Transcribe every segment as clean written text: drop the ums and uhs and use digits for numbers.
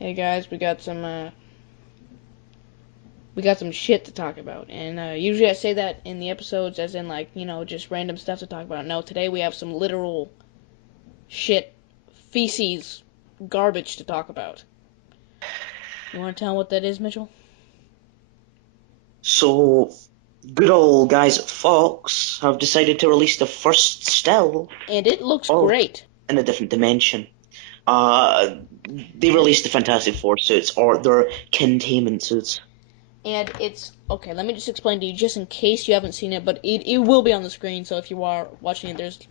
Hey guys, we got some shit to talk about, and usually I say that in the episodes as in like just random stuff to talk about. No, today we have some literal shit, feces, garbage to talk about. You want to tell 'em what that is, Mitchell? So, good old guys at Fox have decided to release the first still And it looks of great. In a Different Dimension. Uh, they released the Fantastic Four suits, or their containment suits. And it's okay. Let me just explain to you, just in case you haven't seen it, but it will be on the screen. So if you are watching it,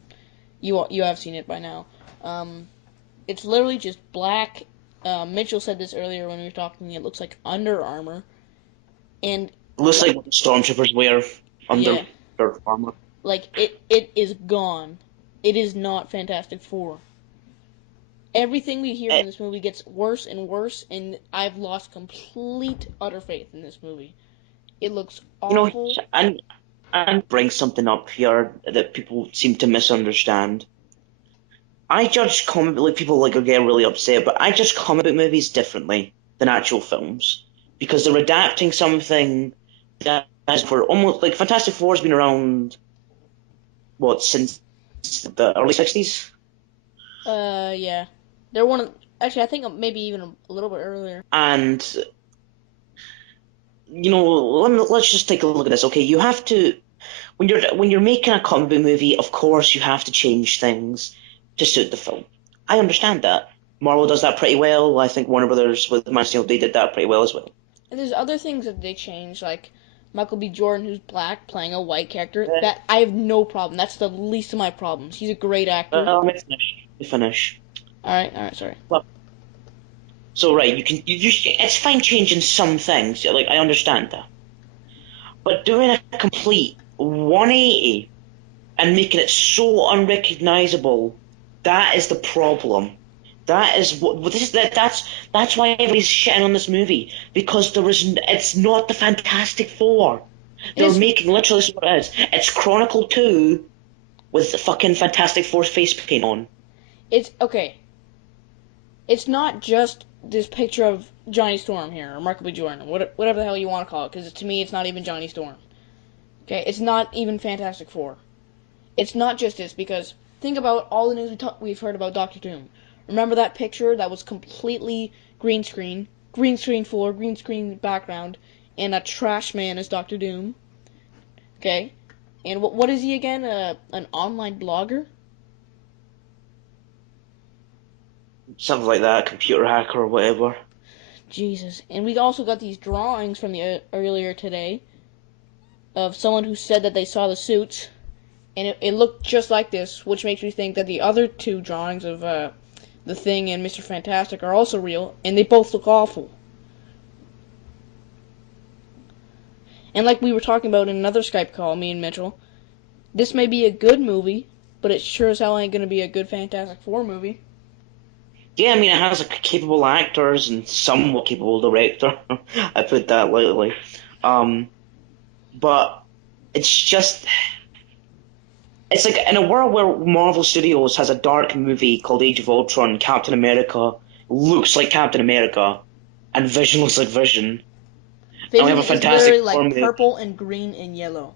you have seen it by now. Um, it's literally just black. Mitchell said this earlier when we were talking. It looks like Under Armour, and It looks like like what the Stormtroopers wear under yeah, their armor. like it is gone. It is not Fantastic Four. Everything we hear Eh, from this movie gets worse and worse, and I've lost complete utter faith in this movie. It looks you know, awful. and bring something up here that people seem to misunderstand. I judge comic like people like get really upset, but I judge comic book movies differently than actual films because they're adapting something that has for almost like Fantastic Four has been around what since the early 60s, Yeah, they're one of actually I think maybe even a little bit earlier. and let's just take a look at this. Okay, you have to when you're making a comic book movie, of course you have to change things to suit the film. I understand that. Marvel does that pretty well. I think Warner Brothers with Man of Steel they did that pretty well as well. And there's other things that they changed, like Michael B. Jordan, who's black, playing a white character. That I have no problem. That's the least of my problems. He's a great actor. Let me finish. Let me finish. All right, sorry. Well, so right, it's fine changing some things. Like I understand that, but doing a complete 180 and making it so unrecognizable, that is the problem. That is what this is. That's why everybody's shitting on this movie because it's not the Fantastic Four. And They're making literally this is what it is. It's Chronicle 2 with the fucking Fantastic Four face paint on. it's okay. It's not just this picture of Johnny Storm here or Michael B. Jordan, whatever the hell you want to call it, because to me it's not even Johnny Storm. Okay, it's not even Fantastic Four. It's not just this because think about all the news we've heard about Doctor Doom. Remember that picture that was completely green screen floor, green screen background, and a trash man as Doctor Doom. Okay, and what is he again? An online blogger? Something like that, computer hacker or whatever. Jesus. And we also got these drawings from the earlier today of someone who said that they saw the suits, and it looked just like this, which makes me think that the other two drawings of the Thing and Mr. Fantastic are also real, and they both look awful. And like we were talking about in another Skype call, me and Mitchell, this may be a good movie, but it sure as hell ain't gonna be a good Fantastic Four movie. Yeah, I mean, it has like capable actors and somewhat capable director. I put that lightly. Um, but it's just, it's like in a world where Marvel Studios has a dark movie called Age of Ultron, Captain America looks like Captain America, and Vision looks like Vision, and we have Vision a is Fantastic literally Four like movie, purple and green and yellow.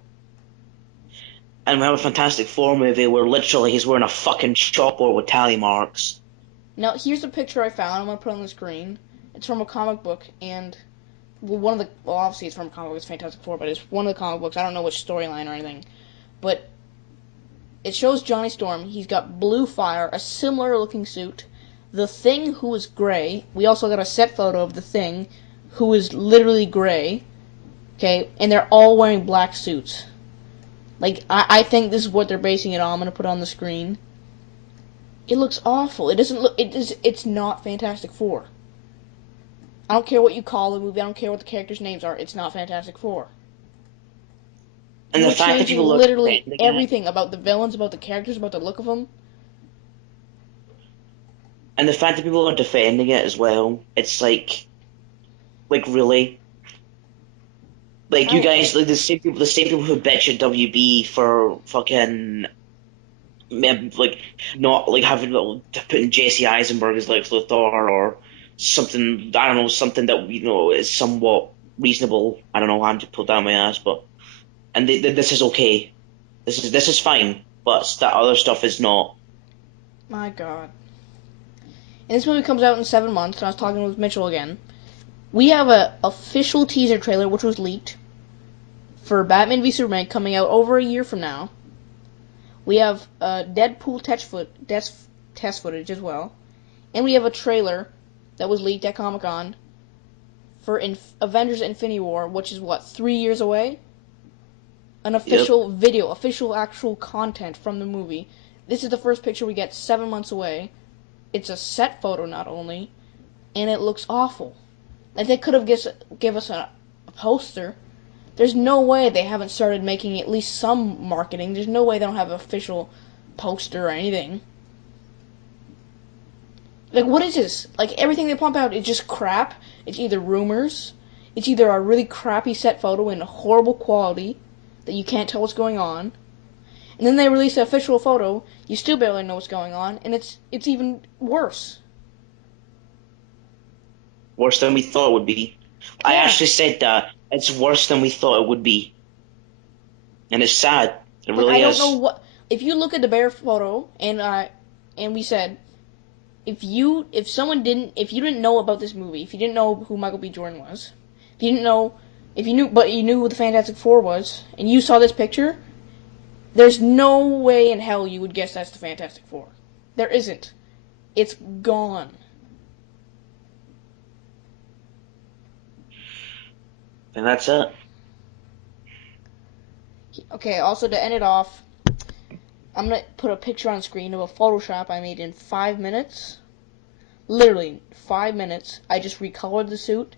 where literally he's wearing a fucking chalkboard with tally marks. Now here's a picture I found. I'm gonna put on the screen. It's from a comic book, and well, one of the well, obviously it's from a comic book. It's Fantastic Four, but it's one of the comic books. I don't know which storyline or anything, but it shows Johnny Storm. He's got blue fire, a similar looking suit. The Thing, who is gray. We also got a set photo of the Thing, who is literally gray. Okay, and they're all wearing black suits. Like I think this is what they're basing it on. I'm gonna put it on the screen. It looks awful. It doesn't look. It is. It's not Fantastic Four. I don't care what you call the movie. I don't care what the characters' names are. It's not Fantastic Four. And You the are fact that changing people are literally defending it, everything about the villains, about the characters, about the look of them. and the fact that people are defending it as well, it's like really, like you I guys, like the same people who bitch at WB for fucking like not like having putting Jesse Eisenberg as Lex Luthor or something, I don't know, something that is somewhat reasonable. I don't know, I'm just pulled down my ass, but and this is okay. This is fine, but that other stuff is not. My God. And this movie comes out in 7 months, and I was talking with Mitchell again. We have a official teaser trailer, which was leaked, for Batman v Superman coming out over a year from now. We have Deadpool test footage as well. And we have a trailer that was leaked at Comic-Con for Avengers Infinity War, which is, what, 3 years away? An Yep. official video, official actual content from the movie. This is the first picture we get 7 months away. It's a set photo, not only, and it looks awful. Like, they could have give us a poster. There's no way they haven't started making at least some marketing. There's no way they don't have an official poster or anything. Like, what is this? Like, everything they pump out is just crap. It's either rumors, it's either a really crappy set photo in horrible quality that you can't tell what's going on, and then they release the official photo, you still barely know what's going on, and it's even worse. Worse than we thought it would be. I Yeah. actually said that it's worse than we thought it would be, and it's sad. It Like, I really don't know is. what if you look at the bear photo and we said if you didn't know about this movie, if you didn't know who Michael B. Jordan was, if you didn't know if you knew but you knew who the Fantastic Four was, and you saw this picture, there's no way in hell you would guess that's the Fantastic Four. There isn't. It's gone. And that's it. Okay, also to end it off, I'm gonna put a picture on screen of a Photoshop I made in 5 minutes. Literally 5 minutes. I just recolored the suit,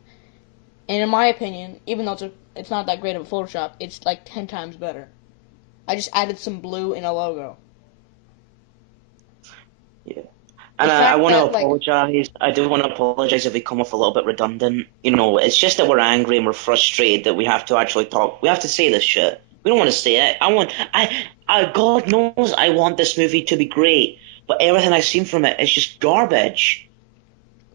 and in my opinion, even though it's not that great of a Photoshop, it's like 10 times better. I just added some blue in a logo. Yeah. The And I fact want to that like apologize. I do want to apologize if we come off a little bit redundant. It's just that we're angry and we're frustrated that we have to actually talk. We have to say this shit. We don't want to say it. God knows I want this movie to be great, but everything I've seen from it is just garbage.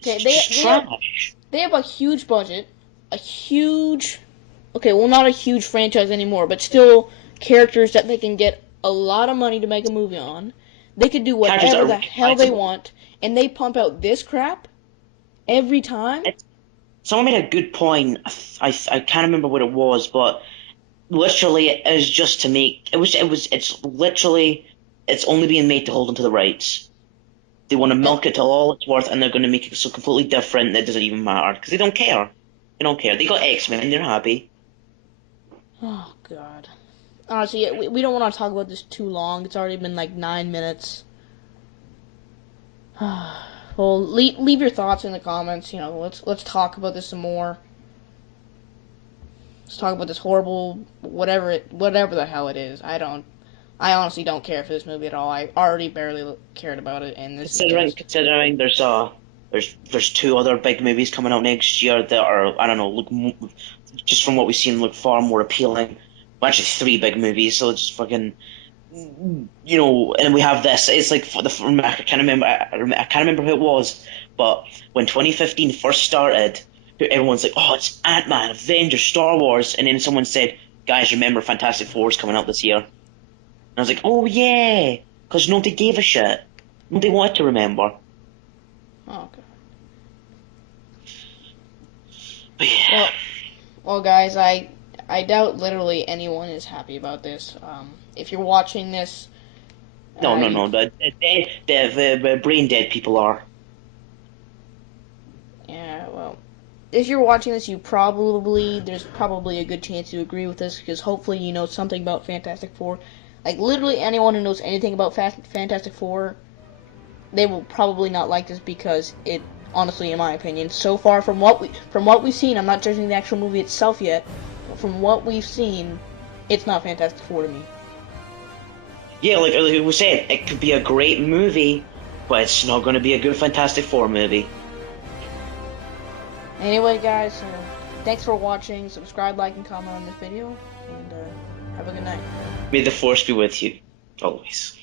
It's okay, just trash. they have a huge budget, a huge okay, well not a huge franchise anymore, but still characters that they can get a lot of money to make a movie on. They could do Characters that whatever are the hell they recognizable. want, and they pump out this crap every time. Someone made a good point. I can't remember what it was, but literally it is just to make it's literally it's only being made to hold onto the rights. They want to And, milk it till all it's worth, and they're going to make it so completely different that it doesn't even matter because they don't care. They don't care. They got X-Men and they're happy. oh god. Honestly, we don't want to talk about this too long. It's already been like 9 minutes. Well, leave your thoughts in the comments. Let's talk about this some more. Let's talk about this horrible whatever the hell it is. I honestly don't care for this movie at all. I already barely cared about it, and this is Considering just considering there's two other big movies coming out next year that are I don't know just from what we've seen look far more appealing. Well, actually, three big movies, so it's fucking and we have this. It's like I can't remember. I can't remember who it was, but when 2015 first started, everyone's like, "Oh, it's Ant-Man, Avengers, Star Wars," and then someone said, "Guys, remember Fantastic Four is coming out this year?" And I was like, "Oh yeah," because nobody gave a shit. Nobody wanted to remember. oh god. But yeah, Well, guys, I doubt literally anyone is happy about this. If you're watching this, no, no, you no. The brain dead people are. yeah, well, if you're watching this, there's probably a good chance you agree with this because hopefully you know something about Fantastic Four. Like literally anyone who knows anything about Fantastic Four, they will probably not like this because it honestly, in my opinion, so far from what we've seen, I'm not judging the actual movie itself yet, but from what we've seen, it's not Fantastic Four to me. Yeah, like we said, it could be a great movie, but it's not going to be a good Fantastic Four movie. Anyway, guys, thanks for watching. Subscribe, like, and comment on this video, and have a good night. May the Force be with you, always.